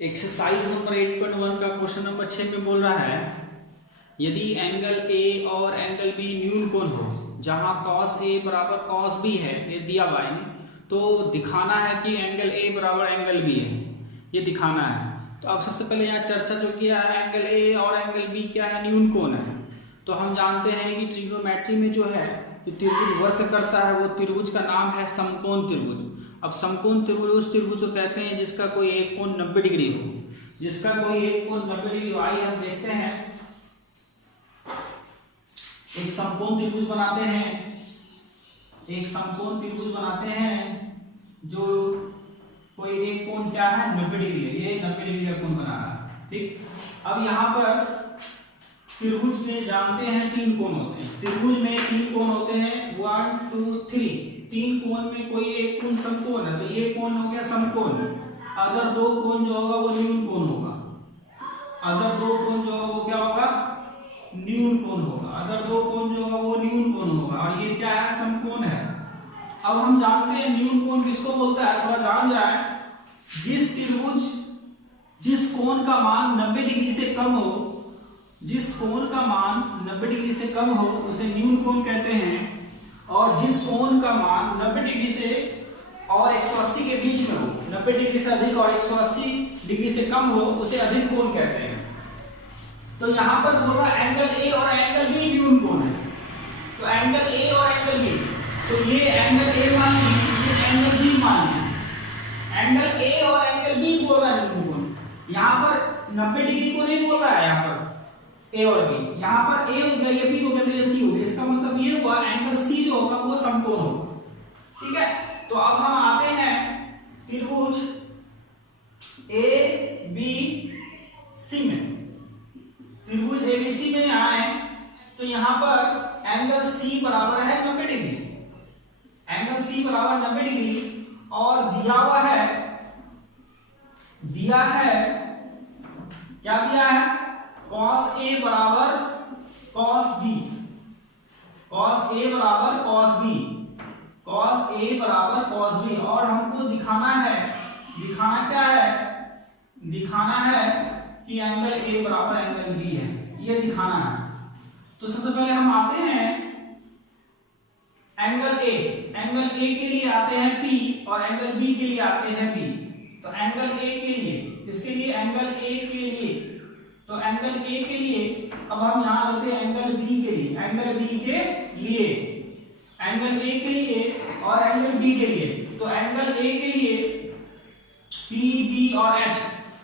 Exercise number 8.1 का question number 6 में बोल रहा है यदि एंगल ए और एंगल बी न्यून कोण हो जहां cos ए बराबर cos बी है, ये दिया हुआ है तो दिखाना है कि एंगल ए बराबर एंगल बी है, ये दिखाना है। तो अब सबसे पहले यहाँ चर्चा जो किया है एंगल ए और एंगल बी क्या है, न्यून कोण है। तो हम जानते हैं कि ट्रिग्नोमेट्री में जो है जो त्रिभुज वर्क करता है वो त्रिभुज का नाम है समकोण त्रिभुज। अब समकोण त्रिभुज उस त्रिभुज को कहते हैं जिसका कोई एक कोण 90 डिग्री हो, जिसका कोई एक कोण 90 डिग्री हो। आइए हम देखते हैं, एक समकोण त्रिभुज बनाते हैं, एक समकोण त्रिभुज बनाते हैं जो कोई एक कोण क्या है 90 डिग्री है, ये 90 डिग्री का कोण बना रहा है। ठीक, अब यहाँ पर त्रिभुज में जानते हैं 3 कोण होते हैं, त्रिभुज में 3 कोण होते हैं 1 2 3। 3 कोण में कोई एक कोण समकोण है, तो ये कोण हो गया समकोण। अदर 2 कोण जो होगा वो न्यून कोण होगा, अदर 2 कोण जो होगा वो क्या होगा, न्यून कोण होगा। अदर 2 कोण जो होगा वो न्यून कोण होगा और ये क्या है, समकोण है। अब हम जानते हैं न्यून कोण किसको बोलता है, थोड़ा जान जाए। जिस त्रिभुज जिस कोण का मान 90 डिग्री से कम हो, जिस कोण का मान 90 डिग्री से कम हो उसे न्यून कोण कहते हैं, और जिस कोण का मान 90 डिग्री से और 180 के बीच में हो, 90 डिग्री से अधिक और 180 डिग्री से कम हो उसे अधिक कोण कहते हैं। तो यहाँ पर बोल रहा एंगल ए और एंगल बी न्यून कोण है। तो एंगल ए और एंगल बी, तो ये एंगल ए मान लीजिए, ये एंगल बी मान लीजिए। एंगल ए और एंगल बी बोल रहा है न्यून कोण। यहाँ पर 90 डिग्री को नहीं बोल रहा है, यहाँ पर ए और बी, यहाँ पर ए हो गया, ये बी हो गया, तो ये सी हो गया। इसका मतलब ये हुआ एंगल सी जो होगा वो समकोण होगा। ठीक है, तो अब हम आते हैं त्रिभुज ए बी सी में। त्रिभुज ए बी सी में आए तो यहाँ पर एंगल सी बराबर है 90 डिग्री, एंगल सी बराबर 90 डिग्री और दिया हुआ है, दिया है क्या दिया है, cos A बराबर cos B, cos A बराबर cos B, cos A बराबर cos B। और हमको दिखाना है, दिखाना क्या है, दिखाना है कि एंगल A बराबर एंगल B है, ये दिखाना है। तो सबसे पहले हम आते हैं एंगल A, एंगल A के लिए आते हैं P और एंगल B के लिए आते हैं B। तो एंगल A के लिए, इसके लिए एंगल A के लिए, तो एंगल A के लिए अब हम यहां लेते हैं एंगल B के लिए, एंगल B के लिए, एंगल A के लिए और एंगल B के लिए। तो एंगल A के लिए P B और H,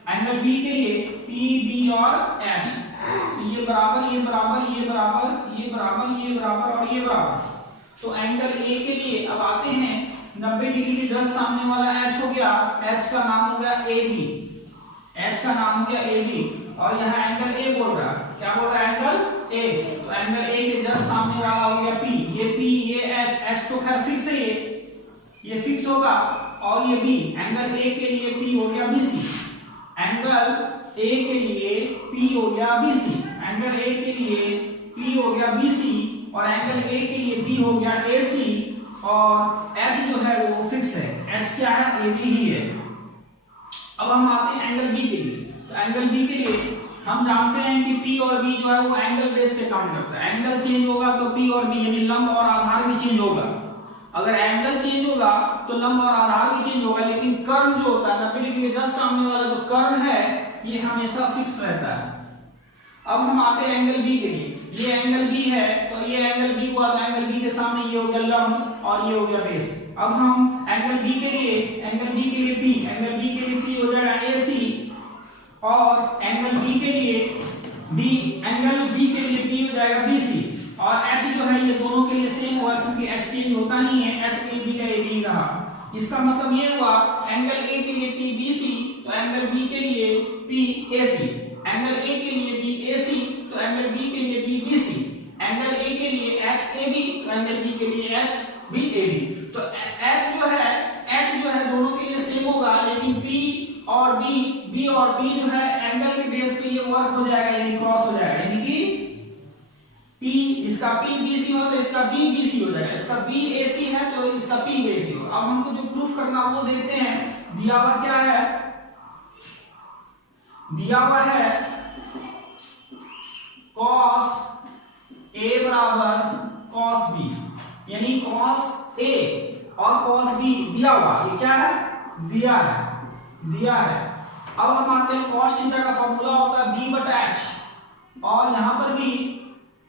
एंगल B के लिए P B और H। तो ये बराबर, ये बराबर, ये बराबर, ये बराबर, ये बराबर और ये बराबर। तो एंगल A के लिए अब आते हैं 90 डिग्री के जस्ट सामने वाला H हो गया, H का नाम हो गया AB, H का नाम हो गया AB। और यहाँ एंगल A बोल रहा है, क्या बोल रहा है, एंगल A। तो एंगल A के जस्ट सामने वाला हो गया P, ये P, ये H, H तो खैर फिक्स है, ये फिक्स होगा। और ये B, एंगल A के लिए P हो गया BC, एंगल A के लिए P हो गया BC, एंगल A के लिए P हो गया BC और एंगल A के लिए B हो गया AC। और H जो है वो फिक्स है, H क्या है, AB ही है। अब हम आते हैं एंगल B के लिए। तो एंगल B के लिए हम जानते हैं कि P और B जो है वो एंगल बेस पे काम करता है। एंगल चेंज होगा तो P और B यानी लंब और आधार भी चेंज होगा। अगर एंगल चेंज होगा तो लंब और आधार भी चेंज होगा, लेकिन कर्ण जो होता है 90 डिग्री के जस्ट सामने वाला जो कर्ण है ये हमेशा फिक्स रहता है। अब हम आते हैं एंगल B के लिए। ये एंगल B है, तो ये एंगल B हुआ, तो एंगल B के सामने ये हो गया लंब और ये हो गया बेस। अब हम एंगल B के लिए, एंगल B के लिए P, एंगल B के लिए P हो जाएगा AC और एंगल B के लिए B, एंगल B के लिए P हो जाएगा BC। और H जो है ये दोनों के लिए सेम हुआ क्योंकि H चेंज होता नहीं है, H AB का AB रहा। इसका मतलब ये हुआ एंगल A के लिए P BC, तो एंगल B के लिए P AC, एंगल A के लिए B AC, तो एंगल B के लिए B BC, एंगल A के लिए H AB, तो एंगल B के लिए H B AB। तो H जो है दोनों के लिए सेम होगा, लेकिन P और B और B जो है एंगल के बेस पे ये वर्क हो जाएगा, यानी क्रॉस हो जाएगा, यानी कि P, इसका P BC हो तो इसका B BC हो जाएगा, इसका B AC है तो इसका P AC हो। अब हमको जो प्रूफ करना वो देखते हैं, दिया हुआ क्या है, दिया हुआ है cos A बराबर cos B, यानी cos A और cos B दिया हुआ, ये क्या है, दिया है। अब हम आते हैं cos थीटा का फॉर्मूला होता है B बटा h, और यहां पर भी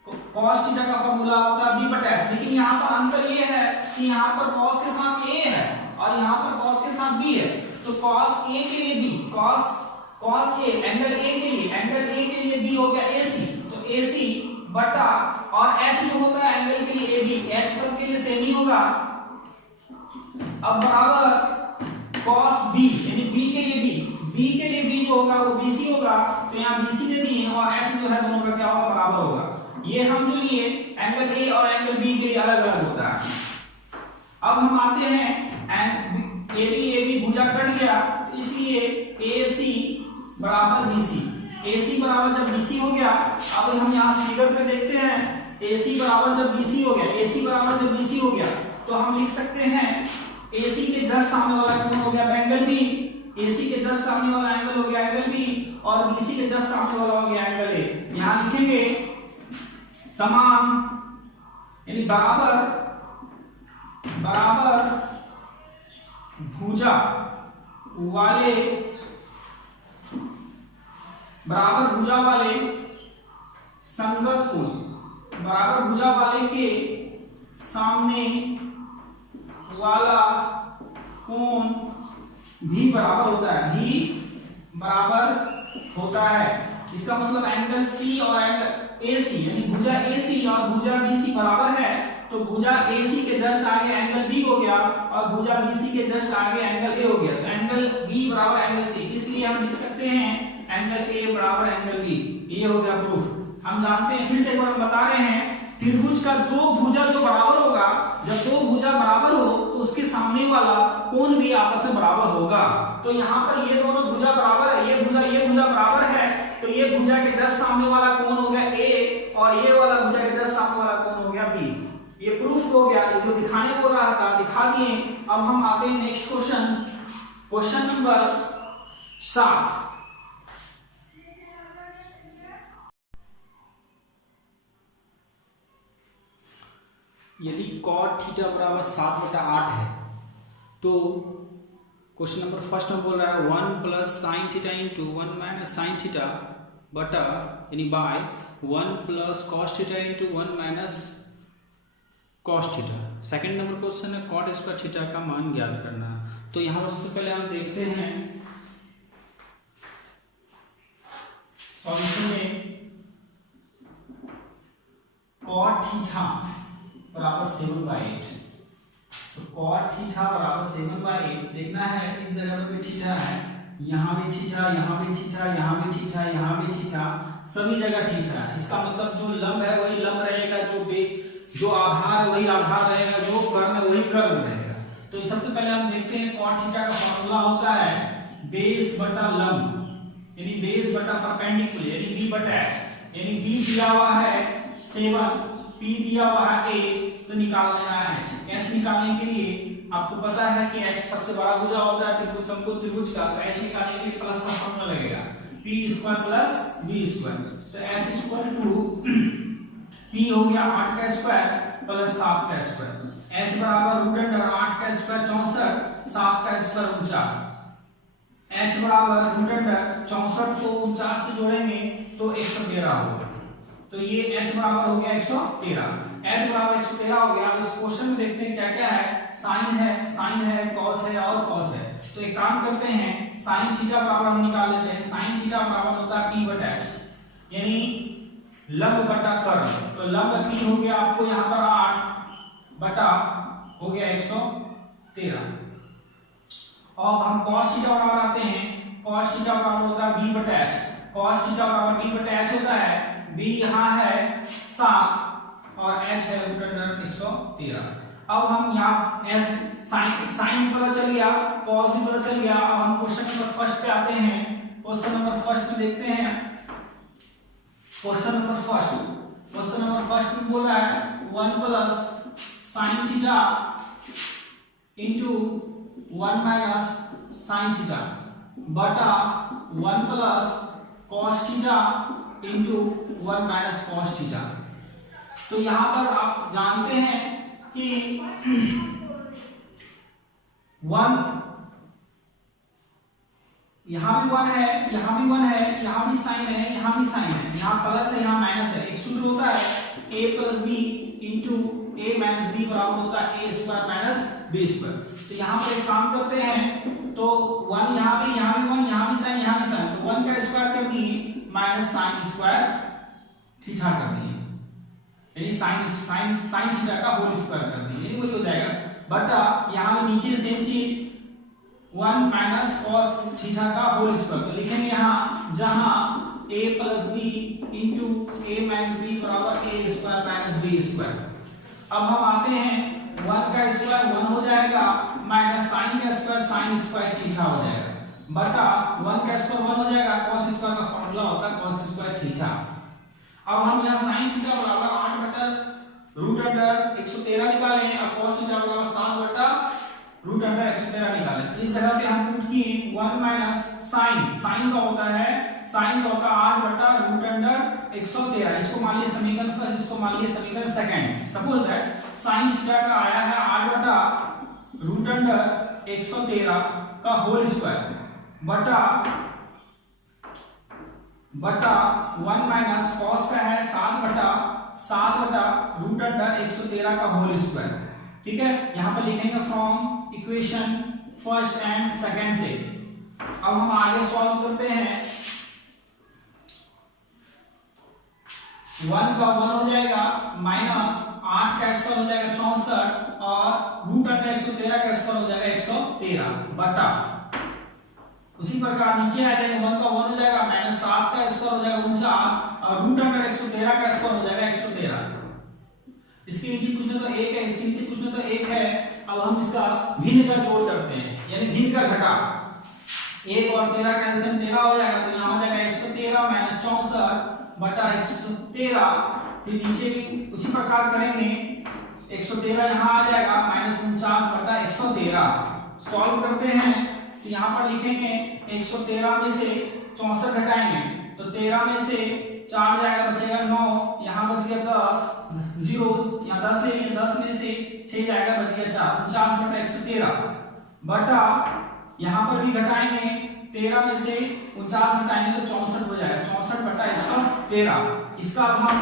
cos थीटा का फॉर्मूला होता है B बटा h, लेकिन यहां पर अंतर ये है कि यहां पर cos के साथ A है और यहां पर cos के साथ B है। तो cos A के लिए B, cos A angle A के लिए B हो गया AC, तो AC बटा और H जो होता है एंगल के लिए AB, H सब के लिए सेम ही होगा। अब बराबर cos B, यानी B के लिए B जो होगा वो BC होगा, तो यहाँ BC दे दिए और H जो है दोनों का क्या होगा, बराबर होगा। ये हम जो लिए एंगल A और एंगल B के लिए अलग अलग होता है। अब हम आते हैं AB भुजा कट गया, तो इसलिए AC बराबर BC, AC बराबर जब BC हो गया, अब हम यहाँ फिगर पे देखते हैं AC बराबर जब BC हो गया, AC बराबर जब BC हो गया, तो हम लिख सकते हैं AC के जस्ट सामने वाला कोण हो गया एंगल B, AC के जस्ट सामने वाला एंगल हो गया एंगल B, और BC के जस्ट सामने वाला हो गया एंगल A। यहाँ लिखेंगे समान, यानी बराबर भुजा वाले संगत कोण, बराबर भुजा वाले के सामने वाला कोण भी बराबर होता है। इसका मतलब एंगल C और एंगल AC, यानी भुजा AC और भुजा BC बराबर है, तो भुजा AC के जस्ट आगे एंगल B हो गया और भुजा BC के जस्ट आगे एंगल A हो गया, तो एंगल B बराबर एंगल C, इसलिए हम लिख सकते हैं एंगल A बराबर एंगल B। ये हो गया प्रूफ। हम जानते हैं, फिर से एक बार हम बता रहे हैं, त्रिभुज का दो भुजा जो बराबर होगा, जब दो भुजा बराबर हो तो उसके सामने वाला कोण भी आपस में बराबर होगा। तो यहाँ पर ये दोनों भुजा बराबर है, ये भुजा बराबर है, तो ये भुजा के जस्ट सामने वाला कोण हो गया A और ये वाला भुजा के जस्ट सामने वाला कोण हो गया B। ये प्रूफ हो गया, ये जो दिखाने को रहा था दिखा दिए। अब हम आते हैं नेक्स्ट क्वेश्चन नंबर 7। यदि cot थीटा बराबर 7/8 है, तो क्वेश्चन नंबर फर्स्ट में बोल रहा है 1 plus sine theta into 1 minus sine theta बटा यानी by 1 plus cos theta into 1 minus cos theta. Second number question है कॉट स्क्वायर थीटा का मान ज्ञात करना। तो यहाँ पर सबसे पहले हम देखते हैं सॉल्यूशन में कॉट थीटा बराबर 7/8, तो कॉट थीटा बराबर 7/8 देखना है। इस जगह पे थीटा है, यहाँ भी थीटा, यहाँ भी थीटा, यहाँ भी थीटा, यहाँ भी थीटा, सभी जगह थीटा है। इसका मतलब जो लंब है वही लंब रहेगा, जो आधार है वही आधार रहेगा, जो कर्म है वही कर्म रहेगा। तो सबसे पहले हम देखते हैं कॉट थीटा का फॉर्मूला होता है बेस बटा लंब, यानी बेस बटा परपेंडिकुलर, यानी b बटा h, यानी b दिया हुआ है 7, p दिया हुआ है 8, तो निकाल लेना है h निकालने के लिए आपको पता है कि h सबसे बड़ा भुजा होता है त्रिभुज, समकोण त्रिभुज का, तो h निकालने के लिए प्लस का फॉर्मूला लगेगा p² प्लस b², तो h इक्वल टू p हो गया 8 का स्क्वायर प्लस 7 का स्क्वायर, h बराबर रूट अंडर 8 का स्क्वायर 64, 7 का स्क्वायर 49, h बराबर रूट अंडर 64 को 49 से जोड़ेंगे तो 113 होगा। तो ये h बराबर हो गया 113, h बराबर 113 हो गया। अब इस क्वेश्चन में देखते हैं क्या क्या है, साइन है, कॉस है और कॉस है। तो एक काम करते हैं, साइन थीटा बराबर हम निकाल लेते हैं। साइन थीटा बराबर होता है p बटा h, यानी लंब बटा कर्ण, तो लंब p हो गया आपको यहाँ पर 8 बटा हो गया 113। अब हम cos थीटा बराबर आते हैं, cos थीटा बराबर होता है b बटा h, cos थीटा बराबर b बटा h होता है, b यहाँ है 7 और h है रूट अंडर 113। अब हम यहाँ साइन पता चल गया, cos भी पता चल गया। अब हम क्वेश्चन नंबर फर्स्ट पे आते हैं। क्वेश्चन नंबर फर्स्ट में देखते हैं, क्वेश्चन नंबर फर्स्ट में बोल रहा है 1 plus sine theta into 1 minus sine theta बटा 1 plus cos theta into 1 minus cos theta. तो यहां पर आप जानते हैं कि 1 यहां भी 1 है, यहां भी 1 है, यहां भी साइन है, यहां भी साइन है, यहां प्लस है, यहां माइनस है। एक सूत्र होता है a plus b into a minus b बराबर होता है a square minus b square. तो यहां पर एक काम करते हैं, तो 1 यहां भी 1, यहां भी साइन, यहां भी साइन, तो 1 का स्क्वायर कर दिए माइनस साइन स्क्वायर थीटा कर दिए, यानी साइन थीटा का होल स्क्वायर कर दिए, यानी वही हो जाएगा। बटा यहां भी नीचे सेम चीज 1 माइनस cos थीटा का होल स्क्वायर। तो लिखेंगे यहां जहां a plus b into a minus b बराबर a square minus b square. अब हम आते हैं 1 का स्क्वायर 1 हो जाएगा माइनस साइन का स्क्वायर साइन स्क्वायर थीटा हो जाएगा, बटा 1 का स्क्वायर 1 हो जाएगा, cos स्क्वायर का फार्मूला होता है cos स्क्वायर थीटा। अब हम यहां साइन थीटा बराबर 8 बटा रूट अंडर 113 निकालें और cos थीटा बराबर 7 बटा रूट अंडर 113 निकालें। तो इस जगह पे हम पुट किए 1 माइनस साइन का होता है 8 बटा रूट अंडर 113। इसको मान लिया समीकरण फर्स्ट, इसको मान लिया समीकरण second. Suppose that sine theta का आया है 8 बटा रूट अंडर 113 का होल स्क्वायर बटा 1 माइनस cos का है 7 बटा रूट अंडर 113 का होल स्क्वायर। ठीक है, यहां पर लिखेंगे from equation first and second से। अब हम आगे सॉल्व करते हैं। 1 का 1 हो जाएगा माइनस 8 का स्क्वायर हो जाएगा 64 और रूट अंडर 113 का स्क्वायर हो जाएगा 113 बटा उसी प्रकार नीचे आ जाएगा 1 का 1 हो जाएगा माइनस 7 का स्क्वायर हो जाएगा 49 और रूट अंडर 113 का स्क्वायर हो जाएगा 113। इसके नीचे कुछ ना तो 1 है, इसके नीचे कुछ ना तो 1 है। अब हम इसका भिन्न का जोड़ करते हैं, यानी भिन्न का घटा 1 और 13 का एलसीएम 13 हो जाएगा, तो यहां हो जाएगा 113 माइनस 64 बटा 113। फिर नीचे भी उसी प्रकार करेंगे 113 यहां आ जाएगा माइनस 49 बटा 113। सॉल्व करते हैं तो यहां पर लिखेंगे 113 में से 64 घटाएंगे तो 13 में से 4 जाएगा बचेगा 9, यहां बच गया 10 जीरो, यहां 10 ले लिए 10 में से 6 जाएगा बच गया 4, 49 बटा 113 बटा यहां पर भी घटाएंगे 13 में से 49 घटाएंगे तो 64 हो जाएगा 64 बटा 113। इसका अब हम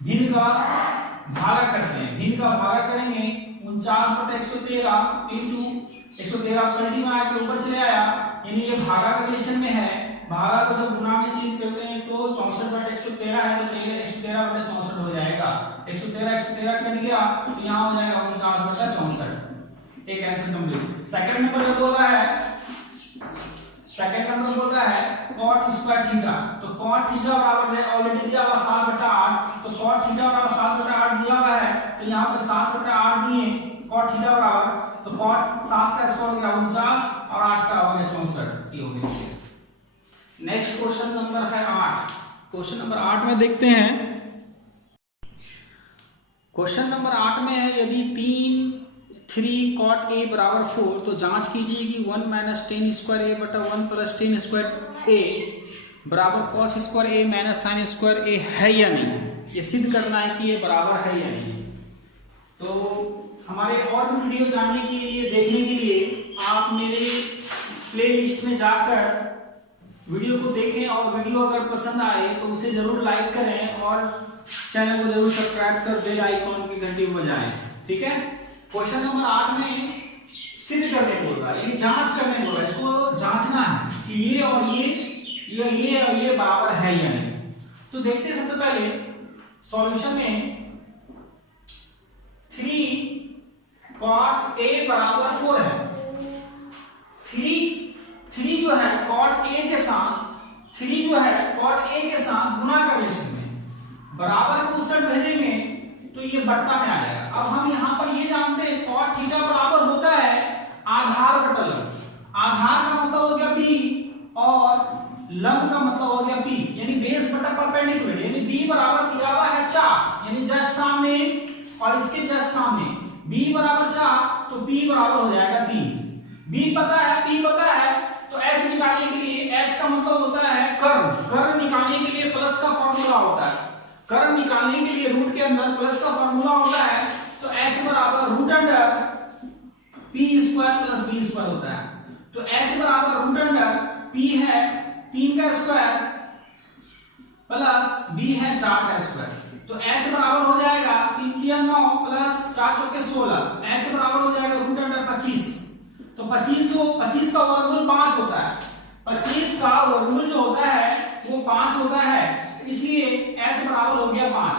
भिन्न का भागा करते हैं, भिन्न का भागा करेंगे 49 बटा 113 इंटू 113 मल्टीप्लाई आके ऊपर चले आया, यानी ये भागा का रिलेशन में है। भागा को जब गुणा में चेंज करते हैं तो 64 बटा 113 है तो पहले 113 बटा 64 हो जाएगा, 113 कट गया तो यहाँ हो जाएगा 49 बटा 64। एक आंसर कंप्लीट। सेकंड नंबर में बोल रहा है, सेकंड नंबर बोल रहा है cot स्क्वायर थीटा। तो cot थीटा बराबर है ऑलरेडी दिया हुआ 7 बटा 8, तो cot थीटा बराबर 7 बटा 8 दिया हुआ है तो यहाँ पे 7 बटा 8 दिए cot थीटा बराबर, तो cot 7 का स्क्वायर हो गया 49 और 8 का हो गया 64। ये हो गया। नेक्स्ट क्वेश्चन नंबर है 8। क्वेश्चन नंबर 8 में देखते हैं। क्वेश्चन नंबर 8 में है यदि 3 cot a बराबर 4 तो जांच कीजिए कि 1 माइनस 10 स्क्वायर a बटा 1 प्लस 10 स्क्वायर a बराबर cos square a minus sine square a है या नहीं। ये सिद्ध करना है कि ये बराबर है या नहीं। तो हमारे और भी वीडियो जानने के लिए, देखने के लिए आप मेरे प्लेलिस्ट में जाकर वीडियो को देखें और वीडियो अगर पसंद आए तो उसे जरूर लाइक करें और चैनल को जरूर सब्सक्राइब कर बेल आइकॉन की घंटी बजाएं। ठीक है, क्वेश्चन नंबर 8 में सिद्ध करने बोल रहा है, ये जांच करने बोल रहा है, इसको जांचना है कि ये और ये बराबर है या नहीं। तो देखते हैं सबसे पहले सॉल्यूशन में 3 cot a बराबर 4 है। 3 जो है cot a के साथ 3 जो है cot a के साथ गुणा का रिलेशन में बराबर को उस साइड भेजेंगे तो ये बट्टा में आ जाएगा। अब हम यहां पर ये जानते हैं cot थीटा बराबर होता है आधार बटा लंब। आधार का मतलब हो गया b और लंब का मतलब हो गया p, यानी बेस बटा परपेंडिकुलर, यानी b बराबर दिया हुआ है 4, यानी जस्ट सामने और इसके जस्ट सामने b बराबर 4 तो p बराबर हो जाएगा 3। b पता है, p पता है, तो h निकालने के लिए h का मतलब होता है कर्व निकालने के लिए रूट के अंदर प्लस का फॉर्मूला होता है, तो h बराबर root under p square plus b square होता है। तो h बराबर रूट अंडर p है 3 का स्क्वायर प्लस b है 4 का स्क्वायर। तो h बराबर हो जाएगा 3 तिया 9 प्लस 4 चौके 16, h बराबर हो जाएगा रूट अंडर 25। तो 25 का वर्गमूल 5 होता है, 25 का वर्गमूल जो होता है वो 5 होता है, इसलिए h बराबर हो गया 5।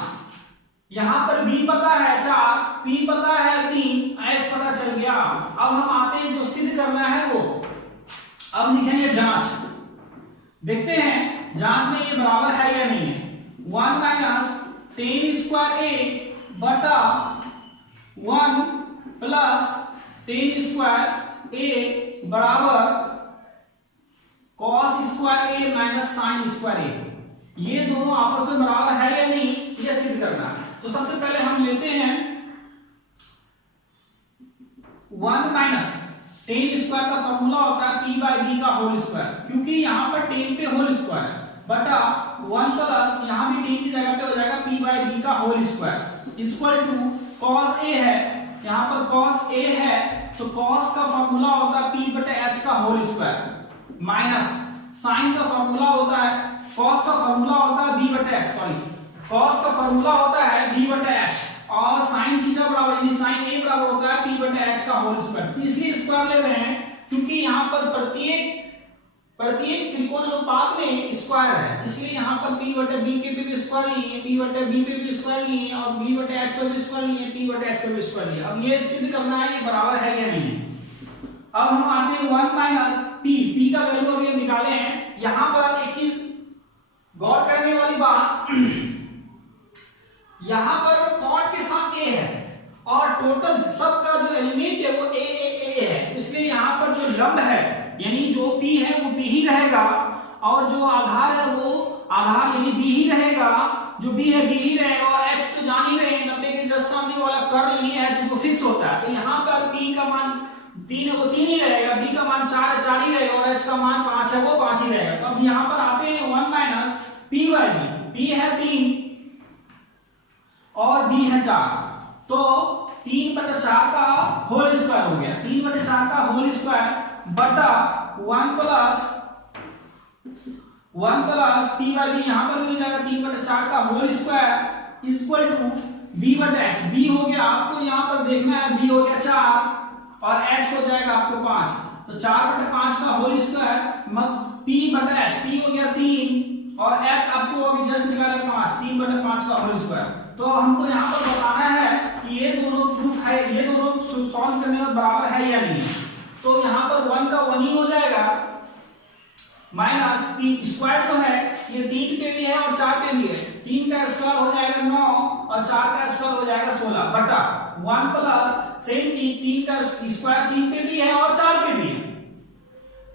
यहां पर b पता है 4, p पता है 3, h पता चल गया। अब हम आते हैं जो सिद्ध करना है वो, अब लिखेंगे जांच। देखते हैं जांच में ये बराबर है या नहीं है। 1 माइनस 10 स्क्वायर a बटा 1 प्लस 10 स्क्वायर a बराबर cos square a minus sine square a। ये दोनों आपस में बराबर है या नहीं, ये सिद्ध करना है। तो सबसे पहले हम लेते हैं 1 माइनस 10 स्क्वायर का फॉर्मूला होता है p बाय b का होल स्क्वायर, क्योंकि यहां पर 10 पे होल स्क्वायर है, बटा 1 प्लस यहां भी 10 की जगह पे हो जाएगा p बाय b का whole square equal to cos a है, यहां पर cos a है तो cos का फॉर्मूला होता है p बटे h का होल स्क्वायर माइनस sin का फॉर्मूला होता है, cos का फॉर्मूला होता है b बटे h, cos का फॉर्मूला होता है b बटे h और sin थीटा बराबर यानी sin a बराबर होता है p बटे h का होल स्क्वायर। तो इसलिए स्क्वायर ले रहे हैं क्योंकि यहां पर प्रत्येक त्रिकोण अनुपात में स्क्वायर है, इसलिए यहां पर p बटे b के भी स्क्वायर लिए, p बटे b पे भी स्क्वायर लिए और b बटे h पे भी स्क्वायर लिए, p बटे h पे भी स्क्वायर लिए। अब ये सिद्ध करना है ये बराबर है या नहीं है। अब हम आते हैं 1 माइनस p का वैल्यू अभी हम निकाले हैं। यहां पर एक चीज गौर करने वाली बात, यहां पर कॉट के साथ a है और टोटल सबका जो एलिमेंट है वो a है, इसलिए यहां पर जो लंब है यानी जो p है वो p ही रहेगा और जो आधार है वो आधार यानी b ही रहेगा, जो b है b ही रहेगा और h तो जान ही रहे 90 के जस्ट सामने वाला कर्व यानी h वो फिक्स होता है। तो यहां पर p का मान 3 है वो 3 ही रहेगा, b का मान 4 है 4 ही रहेगा और h का मान 5 है वो 5 ही रहेगा। तो अब यहां पर आते हैं 1 minus p by b, p है 3 और b है 4, तो 3 बटे 4 का होल स्क्वायर हो गया, 3 बटे 4 का होल स्क्वायर बटा 1 प्लस p बाय b, यहां पर भी हो जाएगा 3 बटे 4 का whole square equal to b बटे h। b हो गया आपको यहां पर देखना है, b हो गया 4 और h हो जाएगा आपको 5, तो 4 बटे 5 का होल स्क्वायर p बटे h, p हो गया 3 और h आपको अभी जस्ट निकाला 5, 3 बटे 5 का होल स्क्वायर। तो हमको यहाँ पर बताना है कि ये दोनों प्रूफ है, ये दोनों सॉल्व करने में बराबर है या नहीं। तो यहाँ पर 1 का 1 ही हो जाएगा माइनस 3 स्क्वायर जो है ये 3 पे भी है और 4 पे भी है, 3 का स्क्वायर हो जाएगा 9 और 4 का स्क्वायर हो जाएगा 16 बटा 1 प्लस सेम चीज 3 का स्क्वायर 3 पे भी है और 4 पे भी है,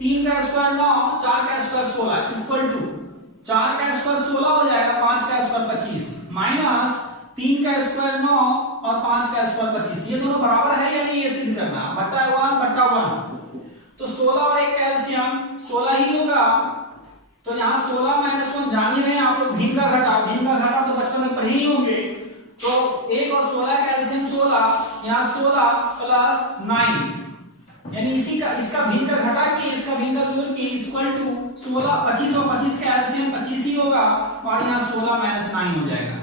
3 का स्क्वायर 9 4 का स्क्वायर 16 इक्वल टू 4 का स्क्वायर 16 हो जाएगा, 5 का स्क्वायर 25 माइनस 3 का स्क्वायर 9 और 5 का स्क्वायर 25। ये दोनों बराबर है या नहीं ये सिद्ध करना, बटा 1 बटा 1 तो 16 और 1 का एलसीएम 16 ही होगा। तो यहाँ 16 माइनस 1 जान ही रहे हैं आप लोग, भीम का घटा तो बचपन में पढ़े ही होंगे। तो 1 और 16 का एलसीएम 16, यहाँ 16 प्लस 9 यानी इसका भीम का घटा के इसका भीम का जोड़ के इक्वल टू 16, 25 और 25 का एलसीएम 25 ही होगा और यहाँ 16 माइनस 9 हो जाएगा।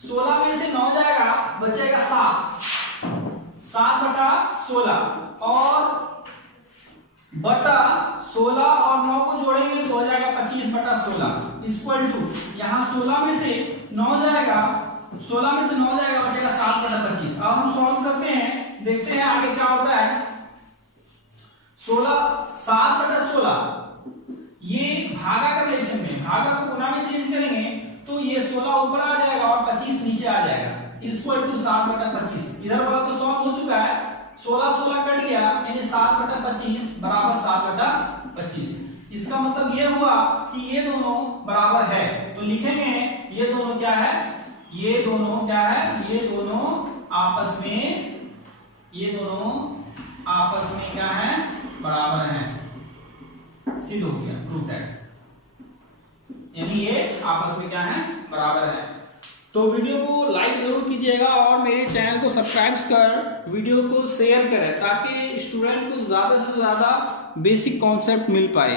16 में से 9 जाएगा बचेगा 7 बटा 16 और बटा 16 और 9 को जोड़ेंगे तो हो जाएगा 25 बटा 16 इक्वल टू यहाँ 16 में से 9 जाएगा बचेगा 7 बटा 25। अब हम सॉल्व करते हैं, देखते हैं आगे क्या होता है। 7 बटा 16 ये भागा का रिलेशन में, भागा को गुना में चेंज करेंगे तो ये 16 ऊपर आ जाएगा और 25 नीचे आ जाएगा इक्वल टू 7 बटा 25। इधर वाला तो सॉल्व हो चुका है, 16 कट गया यानी 7 बटा 25 बराबर 7 बटा 25। इसका मतलब ये हुआ कि ये दोनों बराबर है, तो लिखेंगे ये दोनों क्या है, ये दोनों आपस में क्या है, बराबर है। सिद्ध हो गया, प्रूव दैट, यानी ये आपस में क्या है, बराबर है। तो वीडियो को लाइक जरूर कीजिएगा और मेरे चैनल को सब्सक्राइब कर वीडियो को शेयर करें ताकि स्टूडेंट को ज़्यादा से ज़्यादा बेसिक कॉन्सेप्ट मिल पाए।